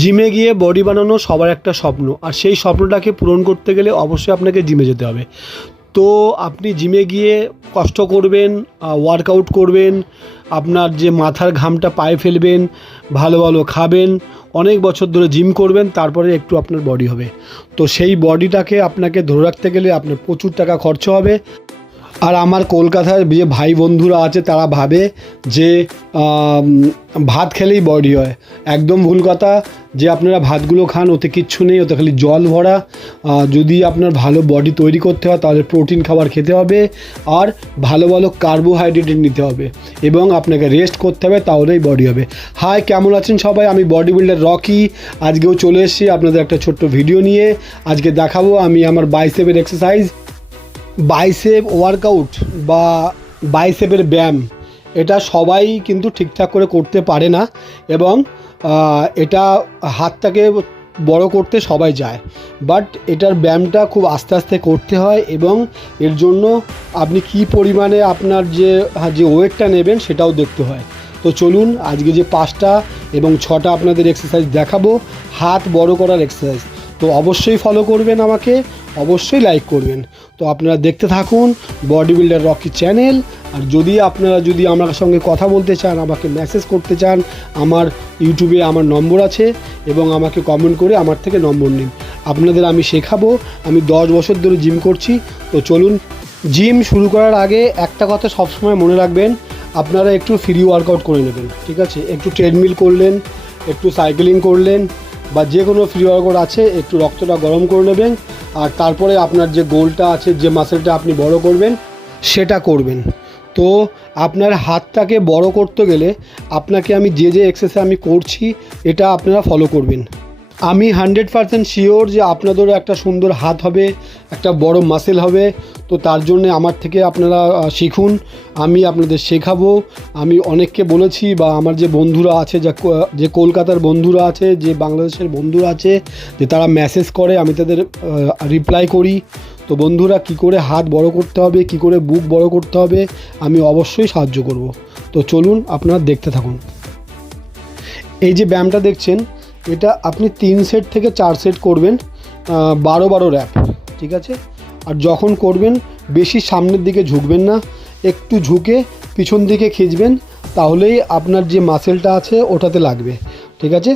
জিমে গিয়ে বডি বানানো সবার একটা স্বপ্ন। আর সেই স্বপ্নটাকে পূরণ করতে গেলে অবশ্যই আপনাকে জিমে যেতে হবে। তো আপনি জিমে গিয়ে কষ্ট করবেন ওয়ার্কআউট করবেন, আপনার যে মাথার ঘামটা পায়ে ফেলবেন, ভালো ভালো খাবেন, অনেক বছর ধরে জিম করবেন, তারপরে একটু আপনার বডি হবে। তো সেই বডিটাকে আপনাকে ধরে রাখতে গেলে আপনার প্রচুর টাকা খরচ হবে। আর আমার কলকাতার যে ভাই বন্ধুরা আছে, তারা ভাবে যে ভাত খেলেই বডি হয়। একদম ভুল কথা, যে আপনারা ভাতগুলো খান, ওতে কিচ্ছু নেই, ওতে খালি জল ভরা। যদি আপনার ভালো বডি তৈরি করতে হয়, তাহলে প্রোটিন খাবার খেতে হবে, আর ভালো ভালো কার্বোহাইড্রেট নিতে হবে, এবং আপনাকে রেস্ট করতে হবে, তাহলেই বডি হবে। হাই কেমন আছেন সবাই? আমি বডি বিল্ডার রকি। আজকেও চলে এসেছি আপনাদের একটা ছোট্ট ভিডিও নিয়ে। আজকে দেখাবো আমি আমার বাইসেপের এক্সারসাইজ বাইসেপ ওয়ার্কআউট বা বাইসেপের ব্যায়াম এটা সবাই কিন্তু ঠিকঠাক করে করতে পারে না এবং এটা হাতটাকে বড় করতে সবাই যায়। বাট এটার ব্যায়ামটা খুব আস্তে আস্তে করতে হয় এবং এর জন্য আপনি কি পরিমাণে আপনার যে হ্যাঁ, যে ওয়েটটা নেবেন সেটাও দেখতে হয়। তো চলুন আজকে যে পাঁচটা এবং ছটা আপনাদের এক্সারসাইজ দেখাবো হাত বড় করার এক্সারসাইজ তো অবশ্যই ফলো করবেন আমাকে। অবশ্যই লাইক করবেন। তো আপনারা দেখতে থাকুন বডি বিল্ডার রকি চ্যানেল আর যদি আপনারা যদি আমার সঙ্গে কথা বলতে চান, আমাকে মেসেজ করতে চান, আমার ইউটিউবে আমার নম্বর আছে এবং আমাকে কমেন্ট করে আমার থেকে নম্বর নিন। আপনাদের আমি শেখাবো, আমি দশ বছর ধরে জিম করছি। তো চলুন জিম শুরু করার আগে একটা কথা সবসময় মনে রাখবেন, আপনারা একটু ফ্রি ওয়ার্কআউট করে নেবেন, ঠিক আছে? একটু ট্রেডমিল করলেন, একটু সাইকেলিং করলেন বা যে কোনো ফ্রি ওয়ার্কআউট আছে, একটু রক্তটা গরম করে নেবেন আর তারপরে আপনার যে গোলটা আছে, যে মাসেলটা আপনি বড় করবেন, সেটা করবেন। তো আপনার হাতটাকে বড় করতে গেলে আপনাকে আমি যে যে এক্সারসাইজ আমি করছি, এটা আপনারা ফলো করবেন। আমি হান্ড্রেড পারসেন্ট শিওর যে আপনাদেরও একটা সুন্দর হাত হবে, একটা বড় মাসেল হবে। তো তার জন্য আমার থেকে আপনারা শিখুন। আমি আপনাদের শেখাবো। আমি অনেককে বলেছি বা আমার যে বন্ধুরা আছে, যা যে কলকাতার বন্ধুরা আছে, যে বাংলাদেশের বন্ধুরা আছে, যে তারা মেসেজ করে, আমি তাদের রিপ্লাই করি। তো বন্ধুরা, কি করে হাত বড় করতে হবে, কি করে বুক বড় করতে হবে, আমি অবশ্যই সাহায্য করব। তো চলুন, আপনারা দেখতে থাকুন। এই যে ব্যায়ামটা দেখছেন এটা আপনি তিন সেট থেকে চার সেট করবেন বারো বারো র্যাপ ঠিক আছে? আর যখন করবেন, বেশি সামনের দিকে ঝুঁকবেন না, একটু ঝুঁকে পিছন দিকে খিঁচবেন, তাহলেই আপনার যে মাসেলটা আছে, ওটাতে লাগবে, ঠিক আছে?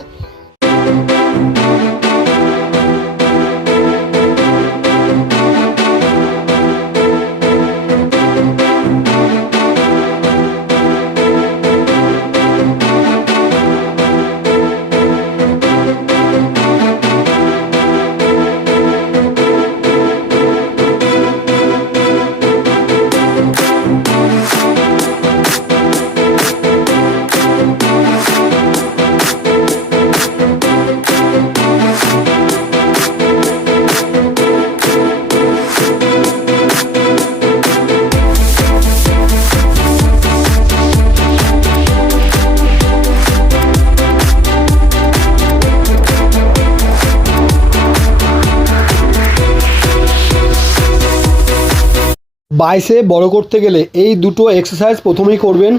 বাইসে বড় করতে গেলে এই দুটো এক্সারসাইজ প্রথমেই করবেন।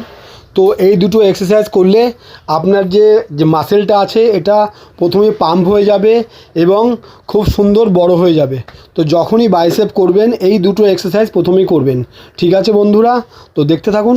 তো এই দুটো এক্সারসাইজ করলে আপনার যে যে মাসেলটা আছে, এটা প্রথমে পাম্প হয়ে যাবে এবং খুব সুন্দর বড় হয়ে যাবে। তো যখনই বাইসেপ করবেন, এই দুটো এক্সারসাইজ প্রথমেই করবেন। ঠিক আছে বন্ধুরা? তো দেখতে থাকুন।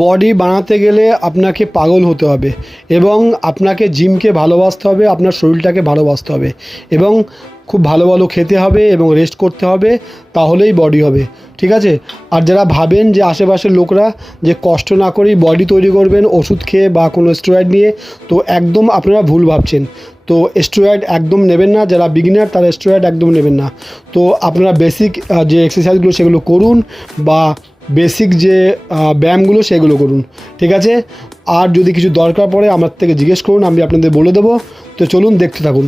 বডি বানাতে গেলে আপনাকে পাগল হতে হবে এবং আপনাকে জিমকে ভালোবাসতে হবে, আপনার শরীরটাকে ভালোবাসতে হবে এবং খুব ভালো ভালো খেতে হবে এবং রেস্ট করতে হবে, তাহলেই বডি হবে, ঠিক আছে? আর যারা ভাবেন যে আশেপাশের লোকরা যে কষ্ট না করেই বডি তৈরি করবেন, ওষুধ খেয়ে বা কোনো স্টেরয়েড নিয়ে, তো একদম আপনারা ভুল ভাবছেন। তো স্টেরয়েড একদম নেবেন না, যারা বিগিনার তারা স্টেরয়েড একদম নেবেন না। তো আপনারা বেসিক যে এক্সারসাইজগুলো সেগুলো করুন বা বেসিক যে ব্যায়ামগুলো সেগুলো করুন, ঠিক আছে? আর যদি কিছু দরকার পড়ে আমার থেকে জিজ্ঞেস করুন, আমি আপনাদের বলে দেবো। তো চলুন দেখতে থাকুন।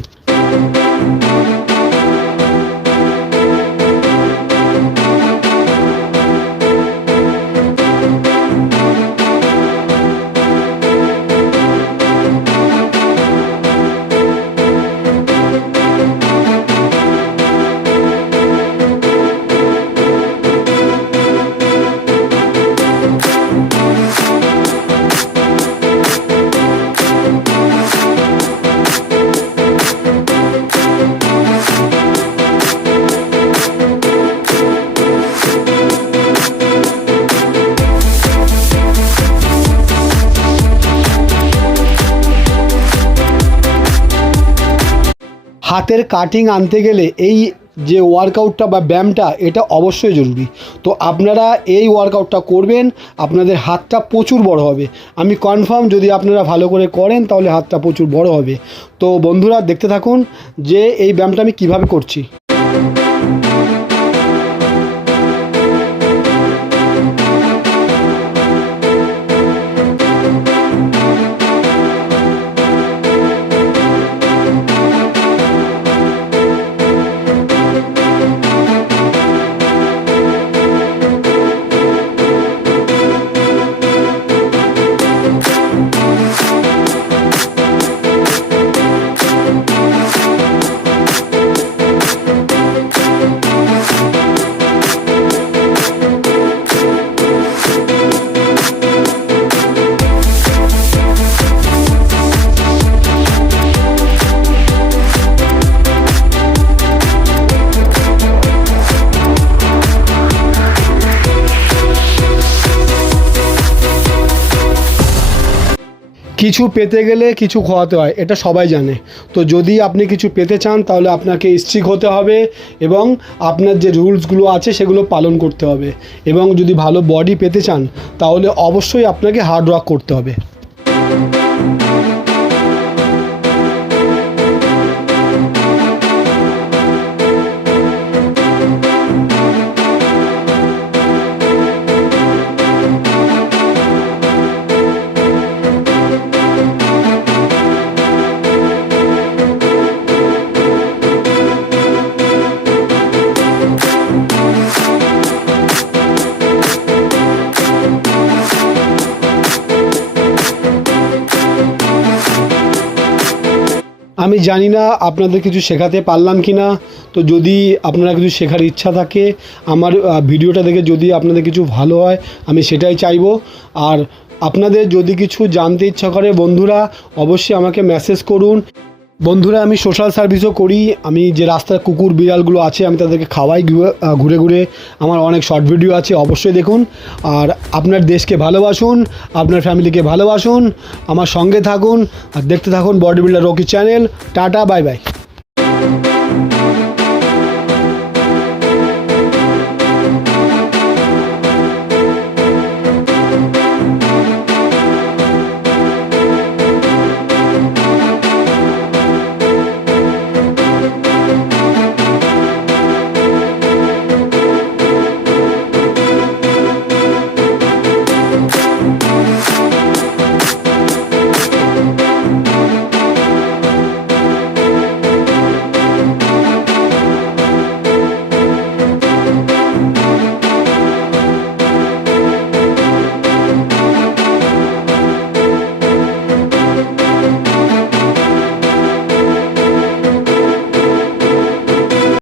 হাতের কাটিং আনতে গেলে এই যে ওয়ার্কআউটটা বা ব্যায়ামটা, এটা অবশ্যই জরুরি। তো আপনারা এই ওয়ার্কআউটটা করবেন, আপনাদের হাতটা প্রচুর বড় হবে। আমি কনফার্ম যদি আপনারা ভালো করে করেন, তাহলে হাতটা প্রচুর বড় হবে। তো বন্ধুরা, দেখতে থাকুন যে এই ব্যায়ামটা আমি কীভাবে করছি। কিছু পেতে গেলে কিছু খোয়াতে হয়, এটা সবাই জানে। তো যদি আপনি কিছু পেতে চান, তাহলে আপনাকে স্ট্রিক হতে হবে এবং আপনার যে রুলসগুলো আছে, সেগুলো পালন করতে হবে। এবং যদি ভালো বডি পেতে চান, তাহলে অবশ্যই আপনাকে হার্ড ওয়ার্ক করতে হবে। আমি জানি না আপনাদের কিছু শেখাতে পারলাম কি না তো যদি আপনারা কিছু শেখার ইচ্ছা থাকে, আমার ভিডিওটা দেখে যদি আপনাদের কিছু ভালো হয়, আমি সেটাই চাইব। আর আপনাদের যদি কিছু জানতে ইচ্ছা করে বন্ধুরা, অবশ্যই আমাকে মেসেজ করুন। বন্ধুরা, আমি সোশ্যাল সার্ভিসও করি। আমি যে রাস্তার কুকুর, বিড়ালগুলো আছে, আমি তাদেরকে খাওয়াই, ঘুরে- ঘুরে আমার অনেক শর্ট ভিডিও আছে, অবশ্যই দেখুন। আর আপনার দেশকে ভালোবাসুন, আপনার ফ্যামিলিকে ভালোবাসুন, আমার সঙ্গে থাকুন, আর দেখতে থাকুন body builder Rocky channel tata bye bye